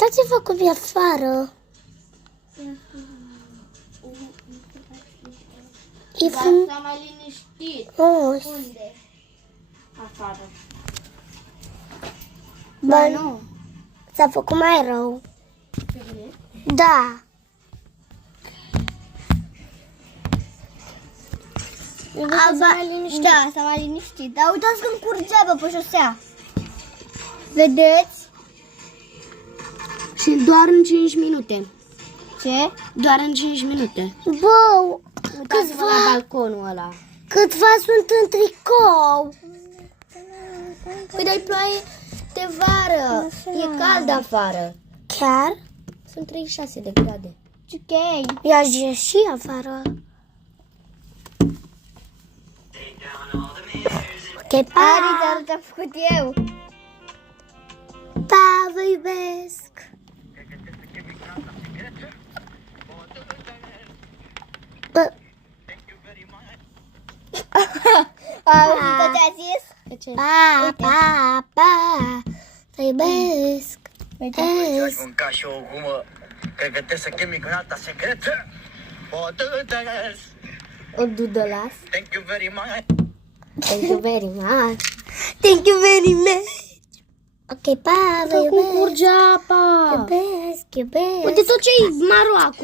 Uitați-vă cum e afară. E Dar fum... s-a mai liniștit. Oh, Unde? Afară. ba nu. S-a făcut mai rău. Da. Da, s-a mai liniștit. Dar uitați cum curge apă pe șosea. Vedeți? Și doar în 5 minute. Ce? Doar în 5 minute. Bă, Uitați-vă la balconul ăla. câțiva sunt în tricou. Păi dai ploaie de vară. E cald afară. Chiar? Sunt 36 de grade. Ok. Ia ieși afară. Ok, pa! Ari, te-am făcut eu. Pa, vă iubesc! Bă, Auzi tot ce a zis? pa, pa, pa, vă iubesc! Joci mânca și o gumă. Pregătesc să chemi granata secretă. Botătăs. O dudolas. Thank you very much. Thank you very much. Thank you very much! Ok, pa, vă Cum iubesc! curge apa. Iubesc, iubesc! Uite tot ce e maro acolo.